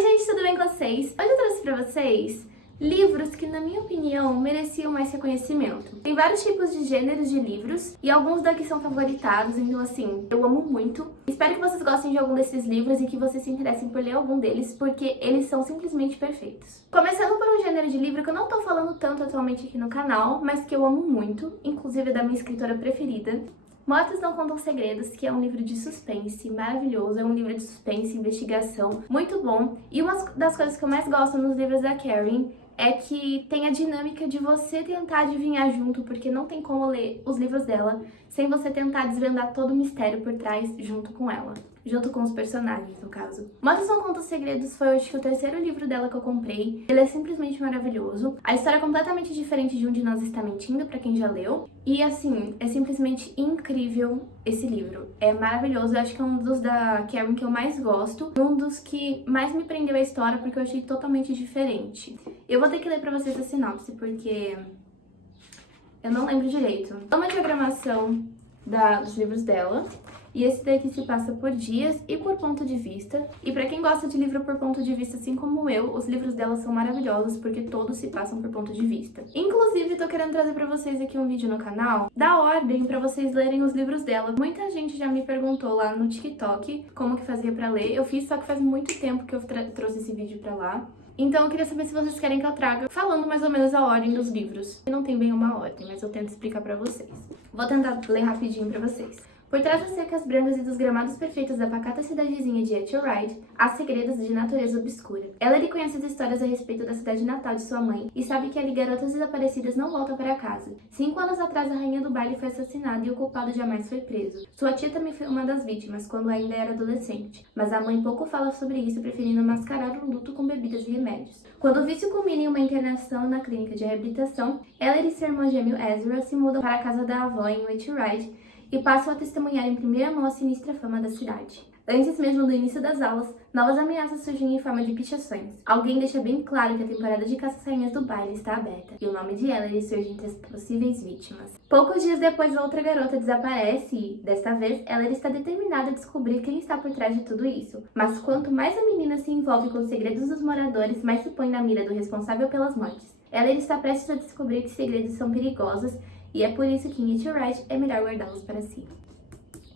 Oi gente, tudo bem com vocês? Hoje eu trouxe pra vocês livros que, na minha opinião, mereciam mais reconhecimento. Tem vários tipos de gêneros de livros e alguns daqui são favoritados, então assim, eu amo muito. Espero que vocês gostem de algum desses livros e que vocês se interessem por ler algum deles, porque eles são simplesmente perfeitos. Começando por um gênero de livro que eu não tô falando tanto atualmente aqui no canal, mas que eu amo muito, inclusive é da minha escritora preferida. Mortos Não Contam Segredos, que é um livro de suspense maravilhoso, é um livro de suspense, investigação, muito bom. E uma das coisas que eu mais gosto nos livros da Karen é que tem a dinâmica de você tentar adivinhar junto, porque não tem como ler os livros dela sem você tentar desvendar todo o mistério por trás junto com ela. Junto com os personagens, no caso. Mortos Não Contam Segredos foi, acho que, o terceiro livro dela que eu comprei. Ele é simplesmente maravilhoso. A história é completamente diferente de Um de Nós Está Mentindo, pra quem já leu. E, assim, é simplesmente incrível esse livro. É maravilhoso. Eu acho que é um dos da Karen que eu mais gosto. Um dos que mais me prendeu a história, porque eu achei totalmente diferente. Eu vou ter que ler pra vocês a sinopse, porque eu não lembro direito. É uma diagramação dos livros dela. E esse daqui se passa por dias e por ponto de vista. E pra quem gosta de livro por ponto de vista, assim como eu, os livros dela são maravilhosos, porque todos se passam por ponto de vista. Inclusive, tô querendo trazer pra vocês aqui um vídeo no canal da ordem pra vocês lerem os livros dela. Muita gente já me perguntou lá no TikTok como que fazia pra ler. Eu fiz, só que faz muito tempo que eu trouxe esse vídeo pra lá. Então eu queria saber se vocês querem que eu traga falando mais ou menos a ordem dos livros. Não tem bem uma ordem, mas eu tento explicar pra vocês. Vou tentar ler rapidinho pra vocês. Por trás das cercas brancas e dos gramados perfeitos da pacata cidadezinha de Ethelred, há segredos de natureza obscura. Ela lhe conhece as histórias a respeito da cidade natal de sua mãe e sabe que ali garotas desaparecidas não voltam para casa. 5 anos atrás, a rainha do baile foi assassinada e o culpado jamais foi preso. Sua tia também foi uma das vítimas, quando ainda era adolescente. Mas a mãe pouco fala sobre isso, preferindo mascarar o luto com bebidas e remédios. Quando o vício culmina em uma internação na clínica de reabilitação, ela e seu irmão gêmeo Ezra se mudam para a casa da avó em Ethelred, e passam a testemunhar em primeira mão a sinistra fama da cidade. Antes mesmo do início das aulas, novas ameaças surgem em forma de pichações. Alguém deixa bem claro que a temporada de caça-rainhas do baile está aberta, e o nome de Ellery surge entre as possíveis vítimas. Poucos dias depois, outra garota desaparece e, desta vez, Ellery está determinada a descobrir quem está por trás de tudo isso. Mas quanto mais a menina se envolve com os segredos dos moradores, mais se põe na mira do responsável pelas mortes. Ellery está prestes a descobrir que segredos são perigosos, e é por isso que em Ethelred é melhor guardá-los para si.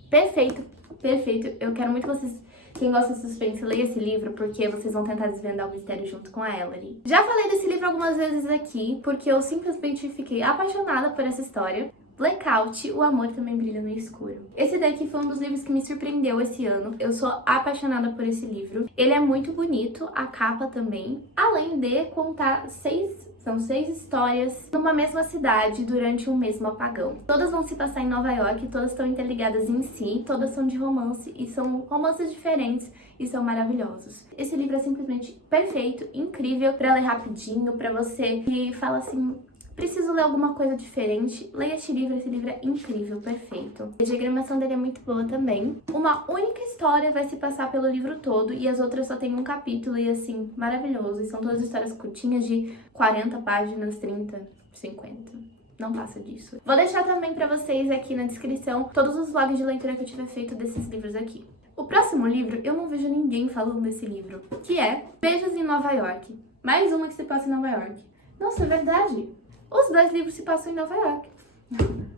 Perfeito, perfeito. Eu quero muito que vocês, quem gosta de suspense, leia esse livro, porque vocês vão tentar desvendar o mistério junto com a Ellery. Já falei desse livro algumas vezes aqui, porque eu simplesmente fiquei apaixonada por essa história. Blackout, O Amor Também Brilha no Escuro. Esse daqui foi um dos livros que me surpreendeu esse ano. Eu sou apaixonada por esse livro. Ele é muito bonito, a capa também. Além de contar são 6 histórias numa mesma cidade durante um mesmo apagão. Todas vão se passar em Nova York, todas estão interligadas em si, todas são de romance e são romances diferentes e são maravilhosos. Esse livro é simplesmente perfeito, incrível pra ler rapidinho, pra você que fala assim: preciso ler alguma coisa diferente, leia esse livro é incrível, perfeito. A diagramação dele é muito boa também. Uma única história vai se passar pelo livro todo e as outras só tem um capítulo e assim, maravilhoso. E são todas histórias curtinhas de 40 páginas, 30, 50. Não passa disso. Vou deixar também pra vocês aqui na descrição todos os vlogs de leitura que eu tiver feito desses livros aqui. O próximo livro, eu não vejo ninguém falando desse livro, que é Beijos em Nova York. Mais uma que se passa em Nova York. Nossa, é verdade. Os 2 livros se passam em Nova York.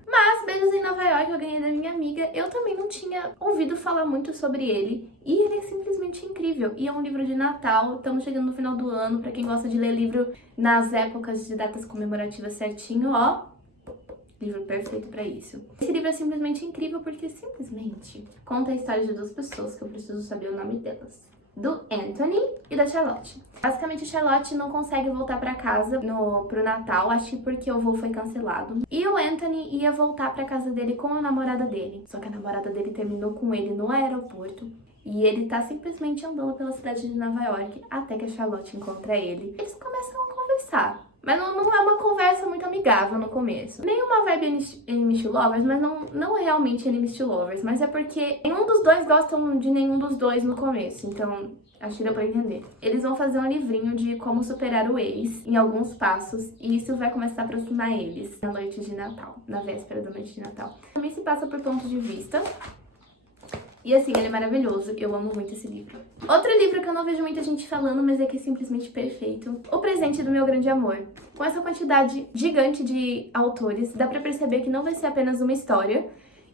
Mas Beijos em Nova York eu ganhei da minha amiga. Eu também não tinha ouvido falar muito sobre ele. E ele é simplesmente incrível. E é um livro de Natal. Estamos chegando no final do ano. Pra quem gosta de ler livro nas épocas de datas comemorativas certinho, ó. Livro perfeito pra isso. Esse livro é simplesmente incrível porque simplesmente conta a história de 2 pessoas que eu preciso saber o nome delas. Do Anthony e da Charlotte. Basicamente, a Charlotte não consegue voltar pra casa pro Natal, acho que porque o voo foi cancelado. E o Anthony ia voltar pra casa dele com a namorada dele. Só que a namorada dele terminou com ele no aeroporto. E ele tá simplesmente andando pela cidade de Nova York até que a Charlotte encontra ele. Eles começam a conversar. Mas não é uma conversa muito amigável no começo. Nem uma vibe Enemies to Lovers, mas não é realmente Enemies to Lovers. Mas é porque nenhum dos dois gostam de nenhum dos dois no começo. Então, acho que deu pra entender. Eles vão fazer um livrinho de como superar o ex em alguns passos. E isso vai começar a aproximar eles na noite de Natal. Na véspera da noite de Natal. Também se passa por ponto de vista. E assim, ele é maravilhoso, eu amo muito esse livro. Outro livro que eu não vejo muita gente falando, mas é que é simplesmente perfeito. O Presente do Meu Grande Amor. Com essa quantidade gigante de autores, dá pra perceber que não vai ser apenas uma história,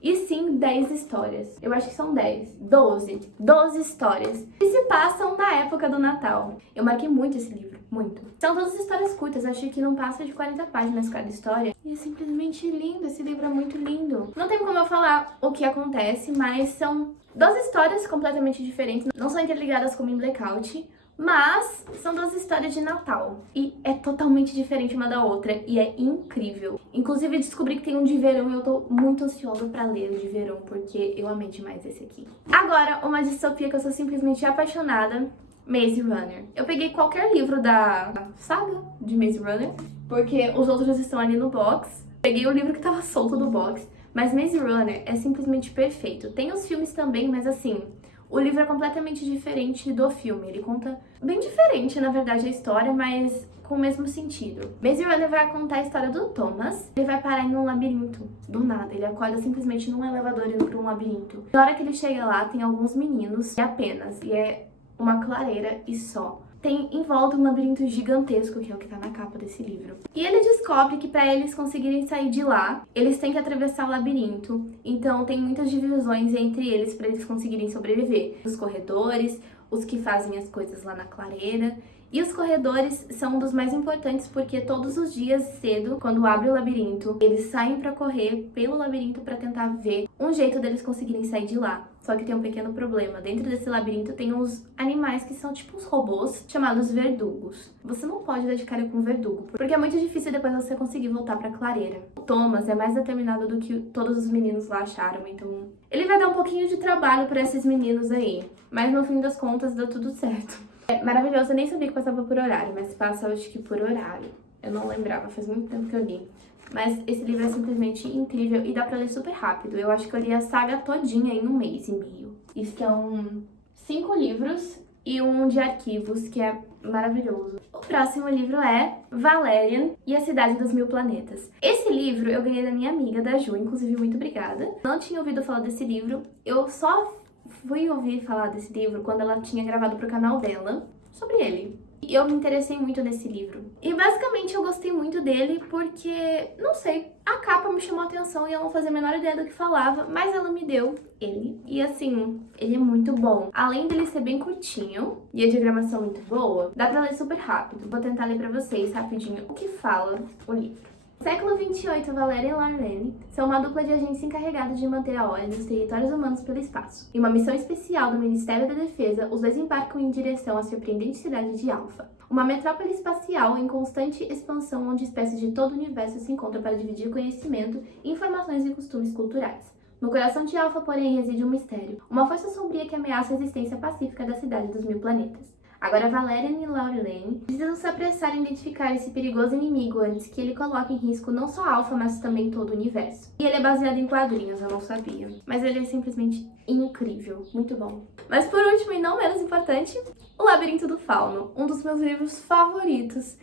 e sim 10 histórias. Eu acho que são 10, 12 histórias que se passam na época do Natal. Eu marquei muito esse livro, muito. São todas histórias curtas, acho que não passa de 40 páginas cada história. E é simplesmente lindo, esse livro é muito lindo. Não tem como eu falar o que acontece, mas são 12 histórias completamente diferentes, não são interligadas como em Blackout, mas são 2 histórias de Natal e é totalmente diferente uma da outra e é incrível. Inclusive descobri que tem um de verão e eu tô muito ansiosa pra ler o de verão porque eu amei demais esse aqui. Agora, uma distopia que eu sou simplesmente apaixonada, Maze Runner. Eu peguei qualquer livro da saga de Maze Runner, porque os outros estão ali no box. Peguei o livro que tava solto do box, mas Maze Runner é simplesmente perfeito. Tem os filmes também, mas assim, o livro é completamente diferente do filme. Ele conta bem diferente, na verdade, a história, mas com o mesmo sentido. Maze Runner vai contar a história do Thomas. Ele vai parar em um labirinto, do nada. Ele acorda simplesmente num elevador indo pra um labirinto. Na hora que ele chega lá, tem alguns meninos, e apenas, e é uma clareira e só. Tem em volta um labirinto gigantesco, que é o que tá na capa desse livro. E ele descobre que para eles conseguirem sair de lá, eles têm que atravessar o labirinto. Então tem muitas divisões entre eles para eles conseguirem sobreviver. Os corredores, os que fazem as coisas lá na clareira. E os corredores são um dos mais importantes porque todos os dias cedo, quando abre o labirinto, eles saem pra correr pelo labirinto pra tentar ver um jeito deles conseguirem sair de lá. Só que tem um pequeno problema. Dentro desse labirinto tem uns animais que são tipo uns robôs chamados verdugos. Você não pode dar de cara com um verdugo, porque é muito difícil depois você conseguir voltar pra clareira. O Thomas é mais determinado do que todos os meninos lá acharam, então ele vai dar um pouquinho de trabalho pra esses meninos aí. Mas no fim das contas deu tudo certo. É maravilhoso, eu nem sabia que passava por horário, mas passa acho que por horário. Eu não lembrava, faz muito tempo que eu li. Mas esse livro é simplesmente incrível e dá pra ler super rápido. Eu acho que eu li a saga todinha em 1 mês e meio. E são 5 livros e um de arquivos, que é maravilhoso. O próximo livro é Valerian e a Cidade dos Mil Planetas. Esse livro eu ganhei da minha amiga, da Ju, inclusive muito obrigada. Não tinha ouvido falar desse livro, eu só fui ouvir falar desse livro quando ela tinha gravado pro canal dela sobre ele. E eu me interessei muito nesse livro. E basicamente eu gostei muito dele porque, não sei, a capa me chamou a atenção e eu não fazia a menor ideia do que falava, mas ela me deu ele. E assim, ele é muito bom. Além dele ser bem curtinho e a diagramação muito boa, dá pra ler super rápido. Vou tentar ler pra vocês rapidinho o que fala o livro. Século 28, Valéria e Larlene são uma dupla de agentes encarregados de manter a ordem dos territórios humanos pelo espaço. Em uma missão especial do Ministério da Defesa, os dois embarcam em direção à surpreendente cidade de Alpha, uma metrópole espacial em constante expansão onde espécies de todo o universo se encontram para dividir conhecimento, informações e costumes culturais. No coração de Alpha, porém, reside um mistério, uma força sombria que ameaça a existência pacífica da Cidade dos Mil Planetas. Agora Valerian e Laureline precisam se apressar em identificar esse perigoso inimigo antes que ele coloque em risco não só Alpha, mas também todo o universo. E ele é baseado em quadrinhos, eu não sabia. Mas ele é simplesmente incrível, muito bom. Mas por último e não menos importante, O Labirinto do Fauno, um dos meus livros favoritos.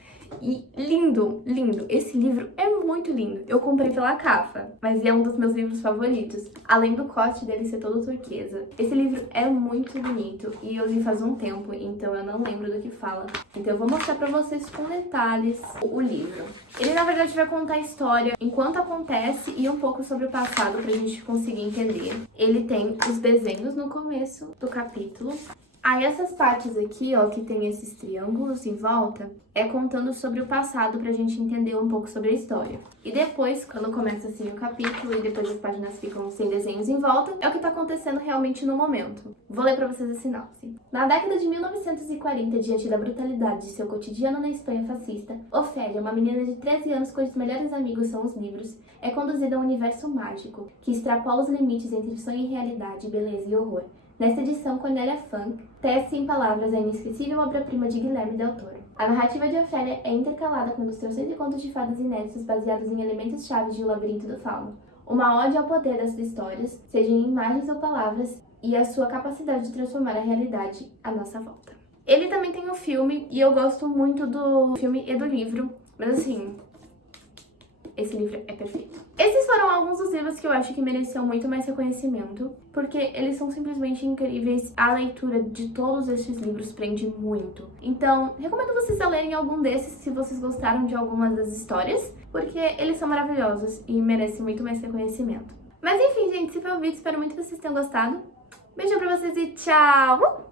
E lindo, lindo. Esse livro é muito lindo. Eu comprei pela capa, mas é um dos meus livros favoritos. Além do corte dele ser todo turquesa. Esse livro é muito bonito e eu li faz um tempo, então eu não lembro do que fala. Então eu vou mostrar pra vocês com detalhes o livro. Ele, na verdade, vai contar a história enquanto acontece e um pouco sobre o passado pra gente conseguir entender. Ele tem os desenhos no começo do capítulo. Aí essas partes aqui, ó, que tem esses triângulos em volta, é contando sobre o passado pra gente entender um pouco sobre a história. E depois, quando começa assim o capítulo e depois as páginas ficam sem desenhos em volta, é o que tá acontecendo realmente no momento. Vou ler pra vocês a sinopse. Na década de 1940, diante da brutalidade de seu cotidiano na Espanha fascista, Ofélia, uma menina de 13 anos cujos melhores amigos são os livros, é conduzida a um universo mágico que extrapola os limites entre sonho e realidade, beleza e horror. Nesta edição, Cornélia Funk tece em palavras a inesquecível obra-prima de Guilherme Del Toro. A narrativa de Ofélia é intercalada com ilustrações e contos de fadas inéditos baseados em elementos-chave de O Labirinto do Fauno. Uma ode ao poder dessas histórias, seja em imagens ou palavras, e a sua capacidade de transformar a realidade à nossa volta. Ele também tem um filme, e eu gosto muito do filme e do livro, mas assim, esse livro é perfeito. Esses foram alguns dos livros que eu acho que mereciam muito mais reconhecimento, porque eles são simplesmente incríveis. A leitura de todos esses livros prende muito. Então, recomendo vocês a lerem algum desses se vocês gostaram de algumas das histórias, porque eles são maravilhosos e merecem muito mais reconhecimento. Mas enfim, gente, esse foi o vídeo. Espero muito que vocês tenham gostado. Beijo pra vocês e tchau!